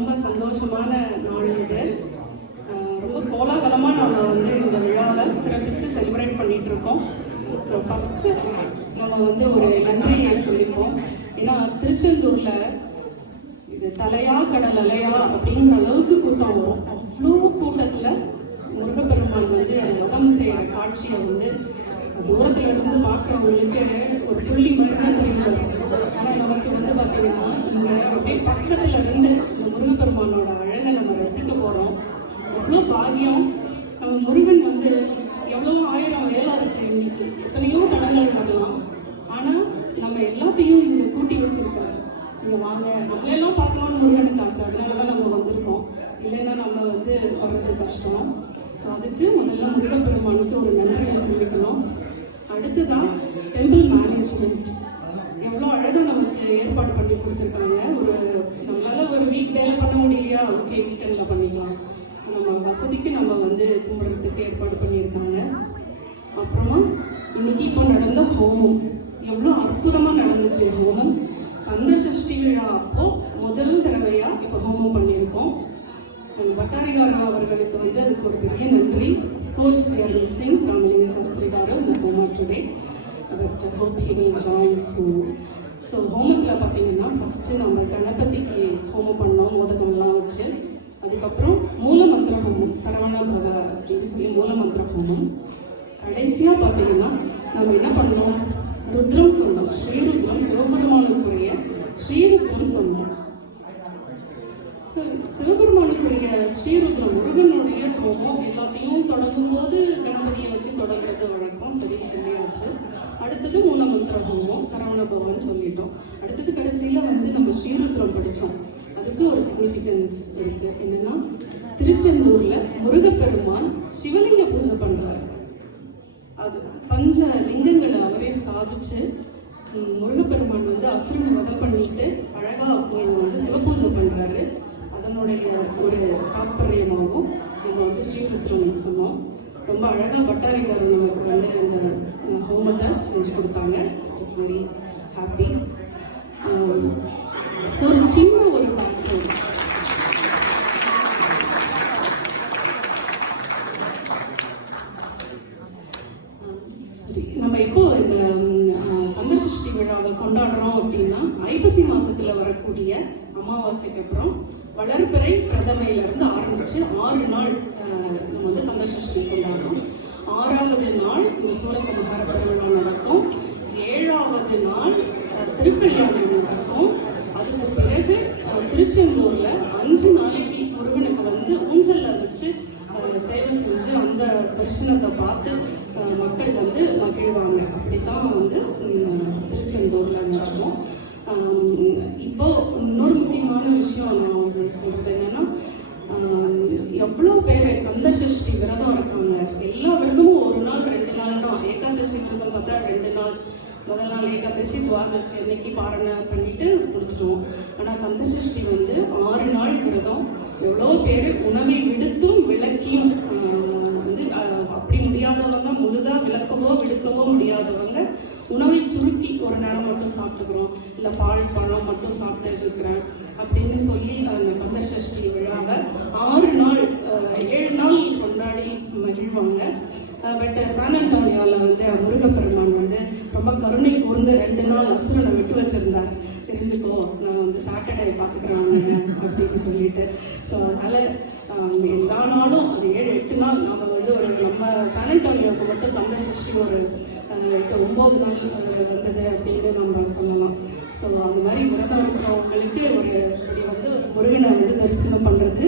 ரொம்ப சந்தோஷமான நாள் இது. ரொம்ப கோலாகலமாக நம்ம வந்து இந்த விழாவை சிறப்பித்து செலிப்ரேட் பண்ணிகிட்டு இருக்கோம். ஸோ ஃபஸ்ட்டு நம்ம வந்து ஒரு நன்றியை சொல்லிப்போம். ஏன்னா திருச்செந்தூரில் இது தலையா கடல் அலையா அப்படிங்கிற அளவுக்கு கூட்டம் வரும். அவ்வளோ கூட்டத்தில் முருகப்பெருமான் வந்து உடம்பு செய்கிற காட்சியை வந்து தூரத்தில் இருந்து பார்க்குறவங்களுக்கு ஒரு புள்ளி மாதிரி தான் தெரியும். ஆனால் நமக்கு வந்து பார்த்தீங்கன்னா இங்கே அப்படியே பக்கத்தில் இருந்து இந்த முருகப்பெருமானோட அழகை நம்ம ரசிக்க போகிறோம். எவ்வளோ பாக்கியம். நம்ம முருகன் வந்து எவ்வளோ 1000 வேலை இருக்குது. எங்களுக்கு எத்தனையோ தடங்கள் வரலாம். ஆனால் நம்ம எல்லாத்தையும் இங்கே கூட்டி வச்சிருக்கோம். இங்கே வாங்க, நம்மளெல்லாம் பார்க்கலாம்னு முருகனுக்கு ஆசை. அதனால தான் நம்ம வந்திருக்கோம். இல்லைன்னா நம்ம வந்து வர்றது கஷ்டம். ஸோ அதுக்கு முதல்ல முருகப்பெருமானுக்கு ஒரு நன்றியை சொல்லிக்கணும். அடுத்துதான் டெம்பிள் மேனேஜ்மெண்ட் எவ்வளோ அழகாக நமக்கு ஏற்பாடு பண்ணி கொடுத்துருக்காங்க. நம்மளால ஒரு வீக் டேல பண்ண முடியலையா, ஓகே வீக்கெண்டில் பண்ணிக்கலாம். நம்ம வசதிக்கு நம்ம வந்து கும்பிட்றதுக்கு ஏற்பாடு பண்ணியிருக்காங்க. அப்புறமா இன்னைக்கு இப்போ நடந்த ஹோமம் எவ்வளோ அற்புதமாக நடந்துச்சு. ஹோமம் கந்த சஷ்டி விழா அப்போ முதல் தடவையாக இப்போ ஹோமம் பண்ணியிருக்கோம். பட்டாரிகாரா அவர்களுக்கு வந்து அதுக்கு ஒரு பெரிய நன்றி. Of course we are missing Ramalinga Sastri garu in the coma today, but I hope he will join soon. So ஹோமத்தில் பார்த்தீங்கன்னா ஃபஸ்ட்டு நம்ம கணபதிக்கு ஹோமம் பண்ணோம், மோதகம்லாம் வச்சு. அதுக்கப்புறம் மூலமந்திர ஹோமம், சரவண பவ அப்படின்னு சொல்லி மூலமந்திர ஹோமம். கடைசியாக பார்த்தீங்கன்னா நம்ம என்ன பண்ணோம், ருத்ரம் சொன்னோம். ஸ்ரீருத்ரம், சிவபெருமானுக்குரிய ஸ்ரீருத்ரம் சொன்னோம். ஸோ சிவபெருமானுக்குரிய ஸ்ரீருத்ரம் முருகனுடைய ஹோமம் எல்லாத்தையும் தொடங்கும் போது கணபதியை வச்சு தொடங்குறது வழக்கம். சரி, சொல்லியாச்சு. அடுத்தது மூலமந்திர ஹோமம், சரவண பவன் சொல்லிட்டோம். அடுத்தது கடைசியில் வந்து நம்ம ஸ்ரீருத்ரம் படித்தோம். அதுக்கு ஒரு சிக்னிஃபிகன்ஸ் இருக்குது. என்னென்னா திருச்செந்தூரில் முருகப்பெருமான் சிவலிங்க பூஜை பண்ணுறாரு. அது 5 லிங்கங்களை அவரே ஸ்தாபிச்சு முருகப்பெருமான் வந்து அசுரனை வதம் பண்ணிட்டு அழகாக வந்து சிவபூஜை பண்ணுறாரு. அதனுடைய ஒரு தாற்பயமாகவும் நம்ம வந்து ஸ்ரீருத்ரம் சொன்னோம். ரொம்ப அழகாக பட்டாரிகாரன் நமக்கு வந்து இந்த ஹோமத்தை செஞ்சு கொடுத்தாங்க. It is very happy. So ஒரு சின்ன ஒரு சரி, நம்ம எப்போ இந்த கந்த சஷ்டி விழாவை கொண்டாடுறோம் அப்படின்னா ஐப்பசி மாசத்துல வரக்கூடிய அமாவாசைக்கு அப்புறம் வளர்பிறை பிரதமையிலிருந்து ஆரம்பிச்சு 6 நாள் நம்ம வந்து கந்த சஷ்டி கொண்டாடுறோம். 6வது நாள் இந்த சூரசம்ஹார பெருவிழா நடக்கும். 7வது நாள் திருக்கல்யாணம் நடக்கும். அதுக்கு பிறகு திருச்செந்தூர்ல 5 நாளைக்கு முருகனுக்கு வந்து ஊஞ்சல்ல வச்சு சேவை செஞ்சு அந்த தரிசனத்தை பார்த்து மக்கள் வந்து மகிழ்வாங்க. அப்படித்தான் வந்து திருச்செந்தூர்ல நடக்கும். இப்போ இன்னொரு முக்கியமான விஷயம் நான் சொல்றது என்னன்னா, எவ்வளோ பேர் கந்த சஷ்டி விரதம் இருக்காங்க. எல்லா விரதமும் 1 நாள் 2 நாள் தான். ஏகாதசி விரதம் பார்த்தா 2 நாள். முதல் நாள் ஏகாதசி, துவாதசி அன்னைக்கு பாரணை பண்ணிட்டு முடிச்சிடுவோம். ஆனால் கந்த சஷ்டி வந்து 6 நாள் விரதம். எவ்வளோ பேர் உணவை விடுத்தும் விளக்கியும் வந்து அப்படி முடியாதவங்க, முழுதாக விளக்கவோ விடுக்கவோ முடியாதவங்க உணவை சுருக்கி ஒரு நேரம் மட்டும் சாப்பிட்டுக்கிறோம், இல்லை பால் பழம் மட்டும் சாப்பிட்டு இருக்கிறேன் அப்படின்னு சொல்லி அந்த கந்த சஷ்டி விழாவை 6 நாள் 7 நாள் கொண்டாடி மகிழ்வாங்க. பட் சான் அண்டோனியோவில் வந்து முருகப்பெருமான் வந்து ரொம்ப கருணை கூர்ந்து 2 நாள் அசுரனை விட்டு வச்சிருந்தார். இருந்துக்கோ, நான் வந்து சாட்டர்டே பார்த்துக்கிறாங்க அப்படின்னு சொல்லிட்டு. ஸோ அதனால் எல்லா நாளும் அது 7-8 நாள் நாம் வந்து ஒரு நம்ம சான் அண்டோனியோவுக்கு மட்டும் கந்த சஷ்டி ஒரு 9 நாள் வந்தது அப்படின்னு நம்ம சொல்லலாம். ஸோ அந்த மாதிரி விரதம் இருக்கிறவங்களுக்கு இப்படி வந்து ஒரு முருகனை வந்து தரிசனம் பண்ணுறது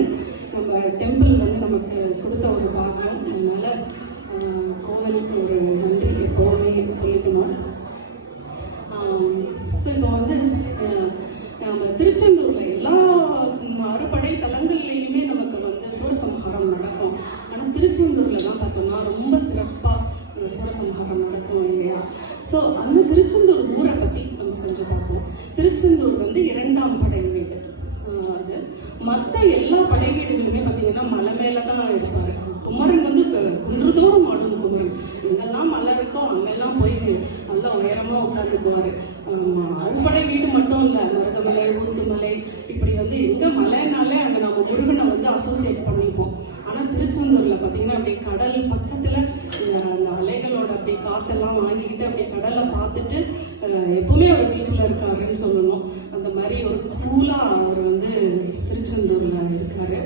நம்ம டெம்பிள் வந்து நமக்கு கொடுத்த ஒரு பாகம். அதனால் கோவிலுக்கு ஒரு நன்றி எப்போவுமே சொல்லிக்கணும். ஸோ இப்போ வந்து நம்ம திருச்செந்தூரில் எல்லா அறுபடை தலங்கள்லேயுமே நமக்கு வந்து சூரசம்ஹாரம் நடக்கும். ஆனால் திருச்செந்தூரில் தான் பார்த்தோம்னா ரொம்ப சிறப்பாக சூரசம்ஹாரம் நடக்கும் இல்லையா? ஸோ அந்த திருச்செந்தூர் ஊரை பற்றி நம்ம கொஞ்சம் பார்ப்போம். திருச்செந்தூர் வந்து 2ஆம் படை வீடு. அது மற்ற எல்லா படை வீடுகளுமே பார்த்தீங்கன்னா மலை மேலே தான் இருப்பார். குமரன் வந்து குன்றுதோறும் ஆடும் குமரன். எங்கெல்லாம் மலை இருக்கோ அங்கெல்லாம் போய் நல்லா உயரமாக உட்காந்துக்குவார். அறுபடை வீடு மட்டும் இல்லை, மருதமலை, ஊத்துமலை, இப்படி வந்து எங்கே மலைனாலே திருச்செந்தூர்ல பார்த்தீங்கன்னா அப்படியே கடல் பக்கத்துல அந்த அலைகளோட அப்படியே காத்தெல்லாம் வாங்கிக்கிட்டு அப்படியே கடலை பார்த்துட்டு எப்பவுமே அவர் பீச்சில் இருக்காருன்னு சொல்லணும். அந்த மாதிரி ஒரு கூலா அவர் வந்து திருச்செந்தூர்ல இருக்காரு.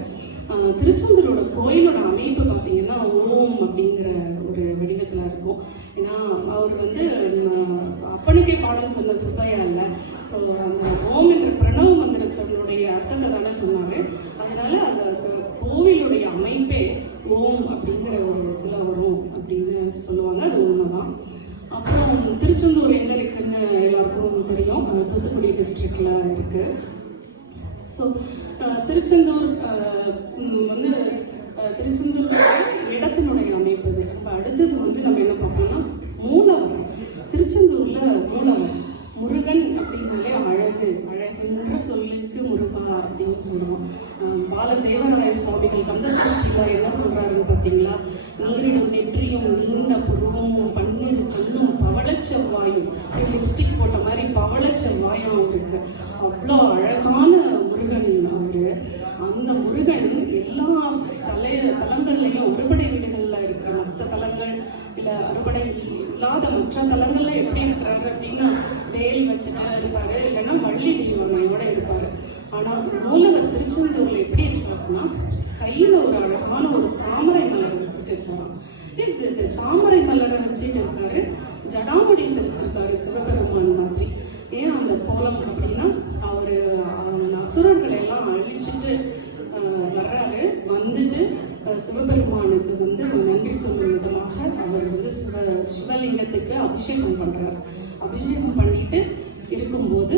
திருச்செந்தூரோட கோயிலோட அமைப்பு பார்த்தீங்கன்னா ஓம் அப்படிங்கிற ஒரு வடிவத்தில் இருக்கும். ஏன்னா அவர் வந்து அப்பனுக்கே பாடம் சொன்ன சுப்பையா இல்லை. ஸோ அந்த ஓம் என்ற பிரணவ மந்திரத்தினுடைய அர்த்தத்தை தானே சொன்னார். அதனால அந்த கோவிலுடைய அமைப்பே ஓம் அப்படிங்கிற ஒரு இதில் வரும் அப்படின்னு சொல்லுவாங்க. அது உண்மைதான். அப்புறம் திருச்செந்தூர் எங்கே இருக்குன்னு எல்லாருக்கும் தெரியும். தூத்துக்குடி டிஸ்ட்ரிக்டில் இருக்குது. ஸோ திருச்செந்தூர் வந்து திருச்செந்தூர் இடத்தினுடைய அமைப்பு. இப்போ அடுத்தது வந்து நம்ம என்ன பார்க்கணும்னா மூலவர். திருச்செந்தூரில் மூலவர் முருகன் அப்படின்னாலே அழகு, அழகுன்ற சொல்லுக்கு முருகா அப்படின்னு சொல்லுவோம். பாலதேவராய சுவாமிகள் கந்தசஷ்டியில் என்ன சொல்கிறாருன்னு பார்த்தீங்களா? நீரிடும் நெற்றியும் நீண்ட புருவமும் பன்னீர் கண்ணும் பவளச்செவ்வாயும், லிப்ஸ்டிக் போட்ட மாதிரி பவளச்செவ்வாயும் அவருக்கு அவ்வளோ அழகான முருகன் அவர். அந்த முருகன் எல்லா தலங்கள்லையும் அறுபடை வீடுகளில் இருக்கிற மற்ற தலங்கள் இல்லை அறுபடை இல்லாத மற்ற தலங்கள்ல எப்படி இருக்கிறாரு அப்படின்னா வேல் வச்சுட்டா இருப்பாரு, இல்லைன்னா வள்ளி தெய்வமையோட இருப்பாரு. ஆனால் மூலவர் திருச்செந்தூர்ல எப்படி இருக்காருன்னா கையில ஒரு அழகான ஒரு தாமரை மலரை வச்சுட்டு இருக்காரு. இது தாமரை மலரை வச்சுட்டு இருக்காரு, ஜடாமுடி தெரிச்சிருக்காரு சிவபெருமான் மாதிரி. ஏன் அந்த கோலம் அப்படின்னா அவரு அசுரர்களை எல்லாம் அழிச்சிட்டு வர்றாரு. வந்துட்டு சிவபெருமானுக்கு வந்து நன்றி சொல்லும் விதமாக அவர் வந்து சிவலிங்கத்துக்கு அபிஷேகம் பண்றார். அபிஷேகம் பண்ணிட்டு இருக்கும்போது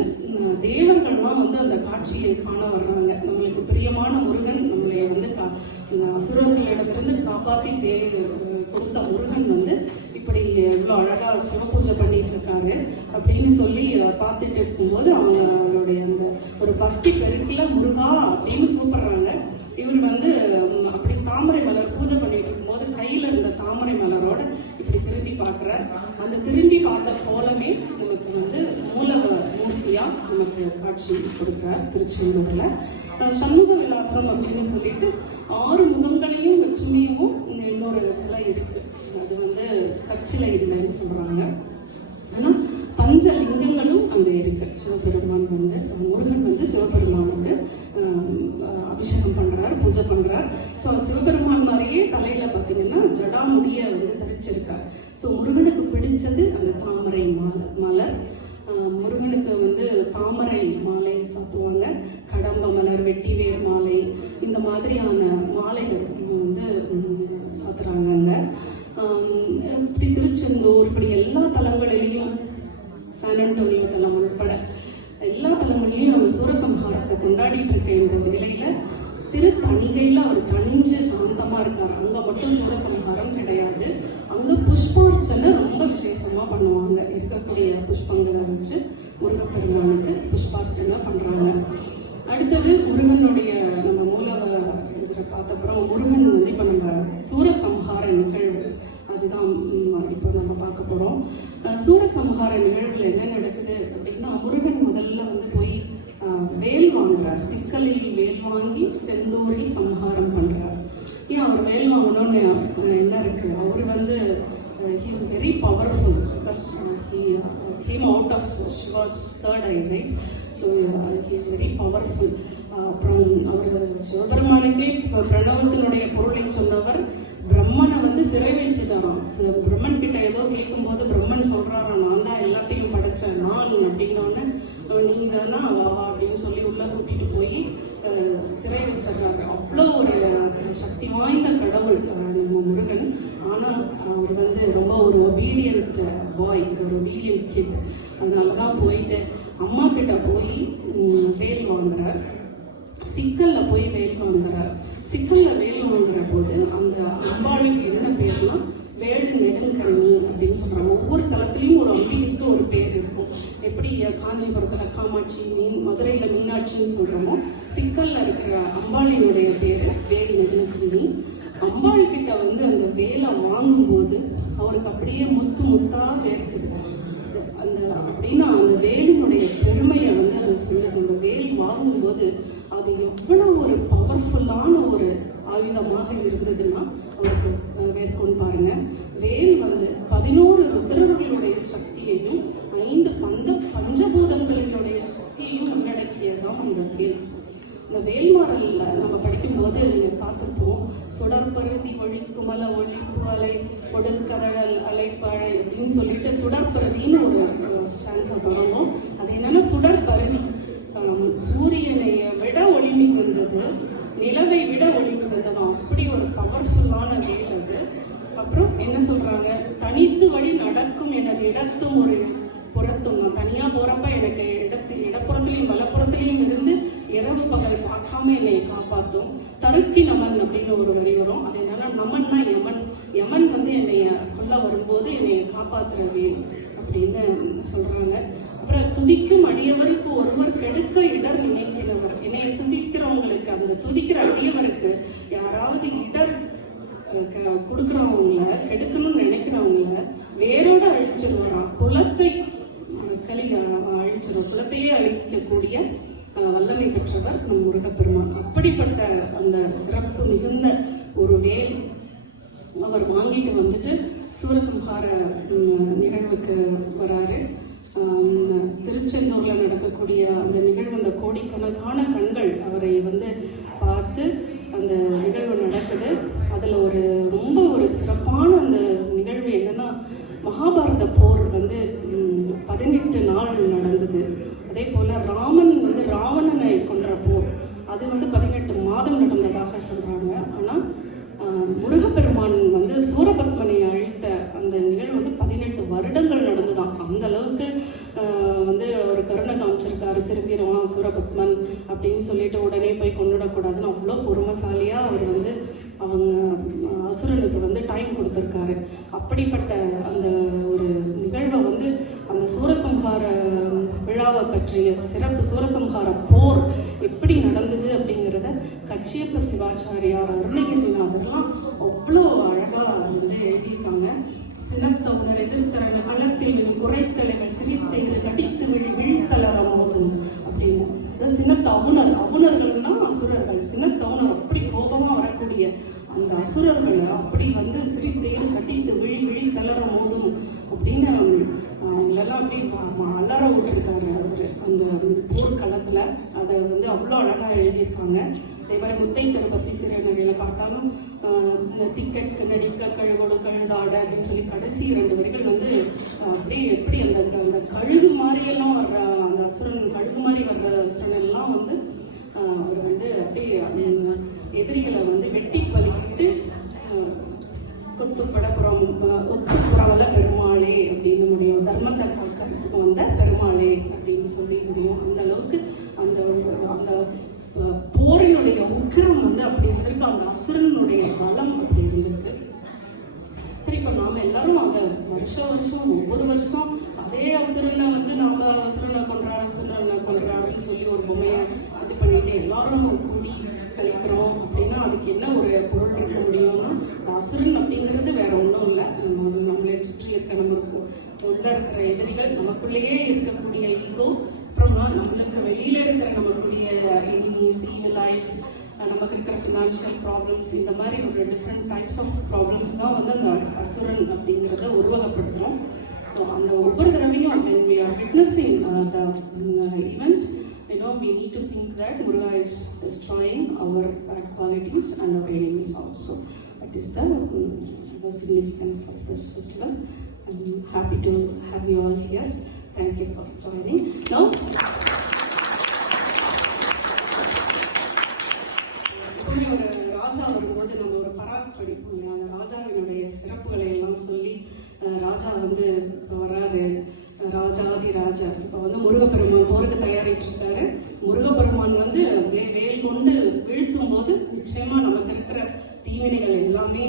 தேவர்கள்லாம் வந்து அந்த காட்சியை காண வர்றாங்க. நம்மளுக்கு பிரியமான முருகன் நம்மளை வந்து அசுரர்களிடமிருந்து காப்பாற்றி கொடுத்த முருகன் வந்து இப்படி இவ்வளோ அழகா சிவபூஜை பண்ணிட்டு இருக்காரு அப்படின்னு சொல்லி பார்த்துட்டு இருக்கும்போது அவங்களுடைய அந்த ஒரு பக்தி பெருக்கில முருகா அப்படின்னு கூப்பிடுறாங்க. இவர் வந்து அப்படி தாமரை மலர் பூஜை பண்ணிட்டு இருக்கும்போது கையில இருந்த தாமரை மலரோட இப்படி திரும்பி பார்க்குறார். அந்த திரும்பி பார்த்த கோலமே நமக்கு வந்து மூலமூர்த்தியா நமக்கு காட்சி கொடுக்குறார் திருச்செந்தூர்ல. சண்முக விலாசம் அப்படின்னு சொல்லிட்டு 6 முகங்களையும் வச்சுமேவும் இன்னொரு சிலை இருக்கு. அது வந்து கற்சிலை இல்லைன்னு சொல்றாங்க. ஆனா பஞ்சலிங்கங்களும் அங்கே இருக்கு. சிவபெருமான் வந்து முருகன் வந்து சிவபெருமானுக்கு அபிஷேகம் பண்றார், பூஜை பண்றார். ஸோ சிவபெருமான் மாதிரியே தலையில பார்த்தீங்கன்னா ஜடாமுடிய வந்து தரிச்சிருக்கார். ஸோ முருகனுக்கு பிடிச்சது அந்த தாமரை மலர். முருகனுக்கு வந்து தாமரை மாலை சாத்துவாங்க, கடம்ப மலர், வெட்டிவேர் மாலை, இந்த மாதிரியான மாலைகள் வந்து சாத்துறாங்க. இப்படி திருச்செந்தூர் இப்படி எல்லா தலங்களிலையும் சான் அன்டோனியோ தலம் உட்பட எல்லா தலங்களிலையும் நம்ம சூரசம்ஹாரத்தை கொண்டாடிட்டு இருக்க இந்த வேளையில திருத்தணிகையில் அவர் தனிஞ்சு சாந்தமா இருக்கார். அங்க மட்டும் சூரசம்ஹாரம் கிடையாது. அங்க புஷ்பார்ச்சனை ரொம்ப விசேஷமா பண்ணுவாங்க. இருக்கக்கூடிய புஷ்பங்களை வச்சு முருகப்பெருமானுக்கு புஷ்பார்ச்சனை பண்றாங்க. அடுத்தது முருகனுடைய நம்ம மூலவ இதில் பார்த்தப்புறம் முருகன் வந்து இப்போ நம்ம சூரசம்ஹார நிகழ்வு அதுதான் இப்போ நம்ம பார்க்க போகிறோம். சூரசம்ஹார நிகழ்வில் என்ன நடக்குது அப்படின்னா முருகன் முதல்ல வந்து போய் வேல் வாங்குறார். சிக்கலில் வேல் வாங்கி செந்தூரில் சம்ஹாரம் பண்ணுறார். ஏன் அவர் வேல் வாங்கணும்னு என்ன இருக்குது? அவர் வந்து he is very powerful because he came out of Shiva's third eye, right? So he is very powerful. அப்புறம் அவர் சிவபெருமானுக்கே பிரணவத்தினுடைய பொருளை சொன்னவர் பிரம்மனை வந்து சிறை வச்சுட்டாராம். பிரம்மன் கிட்ட ஏதோ கேட்கும்போது பிரம்மன் சொல்றாராம், நான் தான் எல்லாத்தையும் படைச்சேன் நான் அப்படின்னோடனே நீங்க தான் வா அப்படின்னு சொல்லி உள்ள கூட்டிட்டு போய் சிறை வச்சிடறாரு. அவ்வளோ ஒரு சக்தி வாய்ந்த கடவுள் நம்ம முருகன். ஆனால் அவர் வந்து ரொம்ப ஒரு ஒபீடியன்ட் பாய், ஒரு ஒபீடியன்ட் கிட். அதனால தான் போயிட்டு அம்மா கிட்ட போய் வேல் வாங்குறார். சிக்கல்ல போய் வேல் வாங்குறார். சிக்கல்ல வேல் வாங்குற போது அந்த அம்பாளுக்கு என்ன பேர்னா வேடு நெடுங்கண்ணி அப்படின்னு சொல்றாங்க. ஒவ்வொரு தலத்திலையும் ஒரு அம்பிகைக்கு ஒரு பேர் இருக்கும். எப்படி காஞ்சிபுரத்துல காமாட்சி, மதுரையில மீனாட்சின்னு சொல்றோமோ, சிக்கல்ல இருக்கிற அம்பாளினுடைய பேரு வேடு நெடுங்கண்ணி. அம்பாள் கிட்ட வந்து அந்த வேலை வாங்கும்போது அவருக்கு அப்படியே முத்து முத்தா வேர்க்குது. அந்த அப்படின்னா அந்த வேலினுடைய பெருமையை வந்து அது சொல்லுது. அந்த வேல் வாங்கும்போது அது எவ்வளவு ஒரு பவர்ஃபுல்லான ஒரு ஆயுதமாக இருந்ததுன்னா அவருக்கு மேற்கொண்டு பாருங்க. வேல் வந்து 11 ருத்ரர்களுடைய சக்தியையும் 5 பஞ்சபூதங்களினுடைய சக்தியையும் உள்ளடக்கியதான் அந்த வேல். இந்த வேல்மாறல்ல நம்ம படிக்கும்போது நீங்கள் பார்த்துருப்போம், சுடற்பருதி ஒளி குமல ஒளிப்பு அலை கொடுக்கதழல் அலைப்பழை அப்படின்னு சொல்லிட்டு சுடற்பருதின்னு ஒரு ஸ்டான்ஸை தொடங்கும். அது என்னன்னா சுடற்பருதி சூரியனை விட ஒளி மிகுந்தது, நிலவை விட ஒளி மிகுந்ததும், அப்படி ஒரு பவர்ஃபுல்லான வேல் அது. அப்புறம் என்ன சொல்றாங்க, தனித்து வழி நடக்கும் எனது இடத்தும் ஒரு புறத்தும். நான் தனியா போறப்ப எனக்கு இடப்புறத்திலையும் வலப்புறத்திலையும் இருந்து இரவு பகல் பார்க்காம என்னை காப்பாற்றும். தருக்கி நமன் அப்படின்னு ஒரு வரி வரும். அது என்னன்னா நமன்னா யமன், யமன் வந்து என்னைய கொள்ள வரும்போது என்னை காப்பாற்றுறது அப்படின்னு சொல்றாங்க. அப்புறம் துதிக்கும் அடியவருக்கு ஒருவர் கெடுக்க இடர் நினைக்கிறவர். என்னைய துதிக்கிறவங்களுக்கு, அந்த துதிக்கிற அடியவருக்கு யாராவது இடர் கொடுக்குறவங்கள, கெடுக்கணும்னு நினைக்கிறவங்கள வேரோட அழிச்சிருவாராம். குலத்தை அழிச்சிடும், குலத்தையே அழிக்கக்கூடிய வல்லமை பெற்றவர் நம் முருகப்பெருமான். அப்படிப்பட்ட அந்த சிறப்பு மிகுந்த ஒரு வேல் அவர் வாங்கிட்டு வந்துட்டு சூரசம்ஹார நிகழ்வுக்கு வராரு. திருச்செந்தூர்ல நடக்கக்கூடிய அந்த நிகழ்வு, அந்த கோடிக்கணக்கான கண்கள் அவரை வந்து பார்த்து அந்த நிகழ்வு நடக்குது. அதுல ரொம்ப ஒரு சிறப்பான அந்த நிகழ்வு என்னன்னா, மகாபாரத போர் வந்து 18 நாள் நடந்தது. அதே போல ராமன் வந்து ராவணனை கொன்ற போர் அது வந்து 18 மாதம் நடந்ததாக சொல்றாங்க. ஆனா முருகப்பெருமான் வந்து சூரபத்மனை அழித்த அந்த நிகழ்வு வந்து 18 வருடங்கள் நடந்துதான். அந்த அளவுக்கு வந்து ஒரு கருணை காமிச்சிருக்காரு. திரும்பிடுவான் சூரபத்மன் அப்படின்னு சொல்லிட்டு உடனே போய் கொண்டுடக்கூடாதுன்னு அவ்வளோ பொறுமைசாலியா அவர் வந்து அவங்க அசுரனுக்கு வந்து டைம் கொடுத்துருக்காரு. அப்படிப்பட்ட அந்த ஒரு நிகழ்வை வந்து அந்த சூரசம்ஹார விழாவை பற்றிய சிறப்பு, சூரசம்ஹார போர் எப்படி நடந்தது அப்படிங்கிறத கச்சியப்ப சிவாச்சாரியார், அருணகிரிநாதர்லாம் அவ்வளோ அழகா வந்து எழுதியிருக்காங்க. சினத்தவுணர் எதிர்த்தரங்க களத்தில் குறைத்தலைகள் சிரித்தைகள் கடித்து விழித்தளர போதும் அப்படின்னு. சினத்தவுணர், அவுணர்கள்னா அசுரர்கள். சினத்தவுணர் அப்படி கோபமா வரக்கூடிய அந்த அசுரர்களை அப்படி வந்து சிரித்தையில் கட்டித்து விழி தளர போதும் அப்படின்னு அவங்களெல்லாம் அப்படி அலற விட்டுருக்காரு அவரு அந்த போர்க்களத்துல. அதை வந்து அவ்வளோ அழகா எழுதியிருக்காங்க. அதே மாதிரி முத்தை திருப்பத்தி திருநகையில பார்த்தாலும் திக்கட் நடிக்க கழுகோடு கழுதாட அப்படின்னு சொல்லி கடைசி 2 வரிகள் வந்து அப்படியே எப்படி அந்த கழுகு மாதிரியெல்லாம் வர்ற அந்த அசுரன், கழுகு மாதிரி வர்ற அசுரன் எல்லாம் வந்து அவர் வந்து அப்படியே எதிரிகளை வந்து வெட்டி பலிக்கிட்டு கொத்துப்படப்புறம் ஒத்துப்புறவல பெருமாளே அப்படின்னு முடியும், தர்மத்தை காக்கிறதுக்கு வந்த பெருமாளே அப்படின்னு சொல்லி முடியும். அந்த அளவுக்கு அந்த அந்த போரினுடைய உக்கிரம் வந்து அப்படி இருந்திருக்கு, அந்த அசுரனுடைய பலம் அப்படி இருந்திருக்கு. சரி, இப்போ நாம எல்லாரும் அந்த வருஷம் ஒவ்வொரு வருஷம் அதே அசுரனை வந்து நாம அசுரனை கொன்றாருன்னு சொல்லி ஒரு பொம்மையை இது பண்ணிட்டு எல்லாரும் கூடி கழிக்கிறோம் அப்படின்னா அதுக்கு என்ன ஒரு பொருள் இருக்க முடியும்னா, அசுரன் அப்படிங்கிறது வேற ஒன்றும் இல்லை, நம்மளை சுற்றி இருக்க நம்மளுக்கு உள்ள இருக்கிற எதிரிகள், நமக்குள்ளேயே இருக்கக்கூடிய ஈகோ, அப்புறம் நம்மளுக்கு வெளியில இருக்கிற நம்மளுடைய எனிமீஸ், ஈவிலைஸ், நமக்கு இருக்கிற ஃபினான்ஷியல் ப்ராப்ளம்ஸ், இந்த மாதிரி ஒரு டிஃப்ரெண்ட் டைப்ஸ் ஆஃப் ப்ராப்ளம்ஸ் தான் வந்து அந்த அசுரன் அப்படிங்கிறத உருவகப்படுத்துகிறோம். ஸோ அந்த ஒவ்வொரு தடவையும் when we are witnessing the event, we need to think that Muruga is destroying our bad qualities and our enemies also. That is the significance of this festival. I'm happy to have you all here. Thank you for joining. Now, ஒரு ராஜா வரும்போது நம்ம ஒரு பராக் படிப்போம். அந்த ராஜாவினுடைய சிறப்புகளை எல்லாம் சொல்லி ராஜா வந்து வராரு, ராஜாதி ராஜா. இப்போ வந்து முருகப்பெருமான் போருக்கு தயாரிட்டு இருக்காரு. முருகப்பெருமான் வந்து வேல் கொண்டு வீழ்த்தும் போது நிச்சயமா நமக்கு இருக்கிற தீவினைகள் எல்லாமே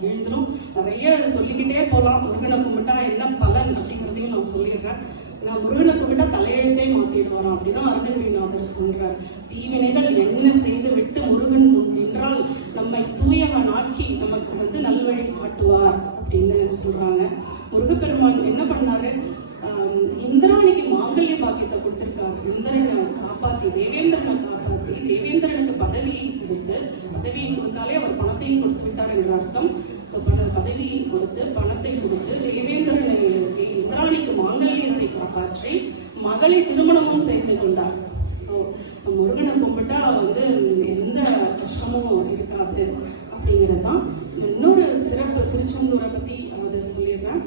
வீழ்ந்துடும். நிறைய சொல்லிக்கிட்டே போகலாம். முருகனை கும்பிட்டா என்ன பலன் அப்படிங்கிறதையும் நான் சொல்லிடுறேன். நான் முருகனை கும்பிட்டா தலையெழுத்தே மாற்றிடுவாராம் அப்படிதான் அருணகிரிநாதர் சொல்றார். தீவினைகள் என்ன செய்து விட்டு முருகன் என்றால் நம்மை தூயவன் ஆக்கி நமக்கு வந்து நல்வழி காட்டுவார் அப்படின்னு சொல்றாங்க. முருகப்பெருமான் என்ன பண்ணாரு, இந்திராணிக்கு மாங்கல்ய பாக்கியத்தை கொடுத்திருக்காரு. இந்திரனை காப்பாத்தி, தேவேந்திரனை காப்பாத்தி, தேவேந்திரனுக்கு பதவியை கொடுத்து, பதவியை கொடுத்தாலே அவர் என்ற அர்த்தம். ஸோ பதவியை கொடுத்து பணத்தை கொடுத்து தேவேந்திரனுக்கு இந்திராணிக்கு மாங்கல்யத்தை காப்பாற்றி மகளை திருமணமும் செய்து கொண்டார். முருகனை கும்பிட்டா வந்து எந்த கஷ்டமும் இருக்காது அப்படிங்கிறது தான் இன்னொரு சிறப்பு. திருச்செந்தூரை பற்றி அதை சொல்லிடுறேன்.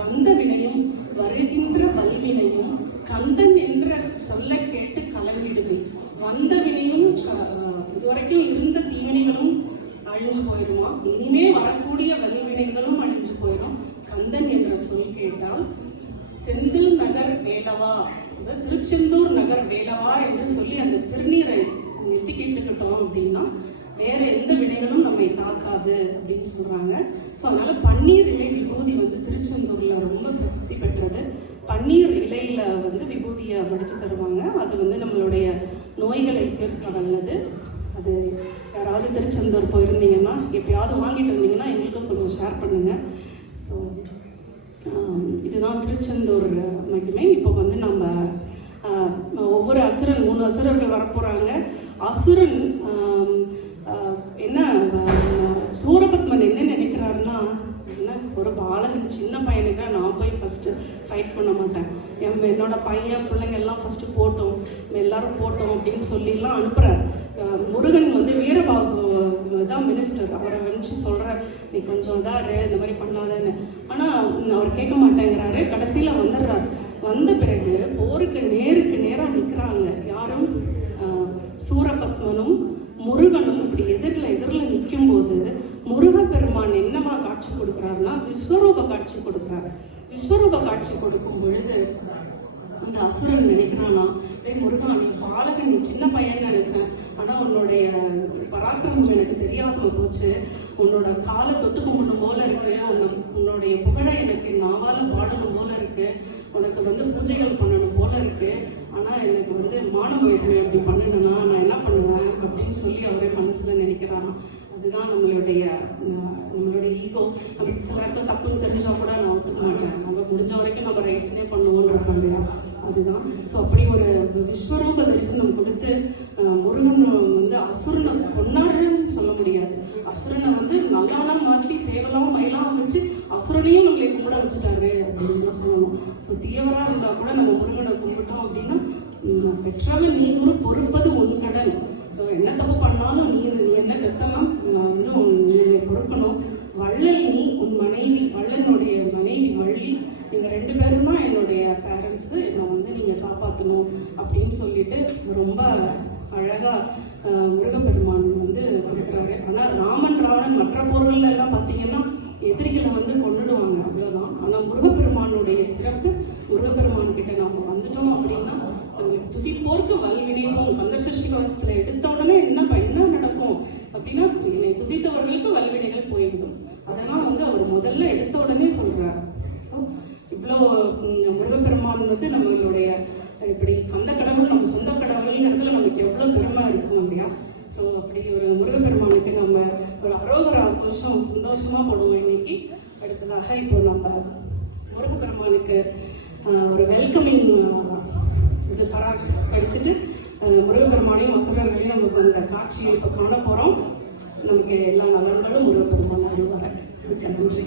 வந்த வினையும் வருகின்ற வல்வினையும் கந்தன் என்ற சொல்ல கேட்டு கலங்கிடுது. வந்த வினையும் இதுவரைக்கும் இருந்த தீவினைகளும் அழிஞ்சு போயிடுமா, இனிமே வரக்கூடிய வல்வினைகளும் அழிஞ்சு போயிடும். கந்தன் என்ற சொல் கேட்டால் செந்தில் நகர் வேலவா, திருச்செந்தூர் நகர் வேலவா என்று சொல்லி அந்த திருநீரை நெத்தி கேட்டுக்கிட்டோம் அப்படின்னா வேற எந்த வினைகளும் நம்மை தாக்காது அப்படின்னு சொல்றாங்க. ஸோ அதனால பன்னீர் இலை விபூதி வந்து திருச்செந்தூர்ல ரொம்ப பிரசித்தி பெற்றது. பன்னீர் இலையில வந்து விபூதியை வடிச்சு தருவாங்க. அது வந்து நம்மளுடைய நோய்களை தீர்க்க வல்லது. அது யாராவது திருச்செந்தூர் போயிருந்தீங்கன்னா எப்பயாவது வாங்கிட்டு இருந்தீங்கன்னா எங்களுக்கும் கொஞ்சம் ஷேர் பண்ணுங்க. ஸோ இதுதான் திருச்செந்தூர் மகிமை. இப்போ வந்து நம்ம ஒவ்வொரு அசுரன் 3 அசுரர்கள் வரப்போறாங்க. அசுரன் என்ன சூரபத்மன் என்ன நினைக்கிறாருன்னா, என்ன ஒரு பாலகன் சின்ன பையனுக்கு நான் போய் ஃபர்ஸ்ட் ஃபைட் பண்ண மாட்டேன், என்னோட பையன் பிள்ளைங்க எல்லாம் ஃபர்ஸ்ட் போட்டோம், எல்லாரும் போட்டோம் அப்படின்னு சொல்லிலாம் அனுப்புறாரு. முருகன் வந்து வீரபாகு தான் மினிஸ்டர், அவரை வந்து சொல்ற நீ கொஞ்சம் இதாரு இந்த மாதிரி பண்ணாதன்னு. ஆனால் அவர் கேட்க மாட்டேங்கிறாரு. கடைசியில் வந்துடுறாரு. வந்த பிறகு போருக்கு நேருக்கு நேராக நிற்கிறாங்க. யாரும் சூரபத்மனும் முருகனும் இப்படி எதிரில் நிற்கும் போது முருகப்பெருமான் என்னவா காட்சி கொடுக்குறாருன்னா விஸ்வரூப காட்சி கொடுக்குறாரு. விஸ்வரூப காட்சி கொடுக்கும் பொழுது அந்த அசுரன் நினைக்கிறானா, முருகா நீ பாலகன், நீ சின்ன பையன் நினைச்சேன், ஆனால் உன்னுடைய பராக்கிரமம் எனக்கு தெரியாம போச்சு, உன்னோட காலை தொட்டு கும்பிடணும் போல இருக்கு, உன்னுடைய புகழை எனக்கு நாவால பாடணும் போல இருக்கு, உனக்கு வந்து பூஜைகள் பண்ணணும் போல இருக்கு, ஆனால் எனக்கு வந்து மானம் வைக்கணும், அப்படி பண்ணணும்னா நான் என்ன பண்ணுவேன் அப்படின்னு சொல்லி அவரே மனசுல நினைக்கிறானா. அதுதான் நம்மளுடைய ஈகோ. நமக்கு சில இடத்துல தப்புன்னு தெரிஞ்சா கூட நான் ஒத்துக்க மாட்டேன், நம்ம முடிஞ்ச வரைக்கும் நம்ம ரைட்னே பண்ணுவோன்னு இருப்போம் இல்லையா, அதுதான். ஸோ அப்படி ஒரு விஸ்வரூப தரிசனம் கொடுத்து முருகன் வந்து அசுரனை கொண்டாடுன்னு சொல்ல முடியாது, அசுரனை வந்து நல்லாலாம் மாற்றி சேவலாம் மயிலாம் வச்சு அசுரனையும் நம்மளை கும்பிட வச்சுட்டாரு அப்படின்னு தான் சொல்லணும். ஸோ தீவிரமாக இருந்தால் கூட நம்ம முருகனை கும்பிட்டோம் அப்படின்னா பெற்றவன் நீ ஒரு பொறுப்பது உன் கடல். ஸோ என்ன தப்பு பண்ணாலும் நீ என்ன பெத்தலாம் நான் வந்து உன்னை பொறுக்கணும். வள்ளல் நீ, உன் மனைவி வள்ளனுடைய மனைவி வள்ளி, நீங்கள் 2 பேரும் தான் என்னுடைய பேரண்ட்ஸு, என்னை வந்து நீங்கள் காப்பாற்றணும் அப்படின்னு சொல்லிட்டு ரொம்ப அழகாக முருகப்பெருமான் வந்து கொடுக்குறாரு. ஆனால் ராவணன் மற்ற போர்கள் எல்லாம் பார்த்தீங்கன்னா எதிரிகளை வந்து கொண்டுடுவாங்க, அவ்வளோதான். ஆனால் முருகப்பெருமானுடைய சிறப்பு, முருகப்பெருமான் கிட்ட நம்ம வந்துட்டோம் அப்படின்னா நம்மளுக்கு துதிப்போருக்கு வல்வினைப்போம். கந்தசஷ்டி கவசத்தில் எடுத்த உடனே என்ன நடக்கும் அப்படின்னா என்னை துதித்தவர்களுக்கு வல்வினைகள் போயிடும். அதெல்லாம் வந்து அவர் முதல்ல எடுத்த உடனே சொல்றார். ஸோ இவ்வளோ முருகப்பெருமான் வந்து நம்மளுடைய இப்படி கந்த கடவுள் நம்ம சொந்த கடவுள்ங்கிறதுல நமக்கு எவ்வளோ பெருமை இருக்கும் இல்லையா. ஸோ அப்படி ஒரு முருகப்பெருமானுக்கு நம்ம ஒரு அரோகரா கோஷம் சந்தோஷமா போடுவோம் இன்னைக்கு. அடுத்ததாக இப்போ நம்ம முருகப்பெருமானுக்கு ஒரு வெல்கமிங் இது பராக் படிச்சுட்டு முருகப்பெருமானையும் அசுரர்களையும் நமக்கு இந்த காட்சியை இப்போ காண போகிறோம். நமக்கு எல்லா நலன்களும் முருகப்பெருமான் அருள்வார். மிக்க நன்றி.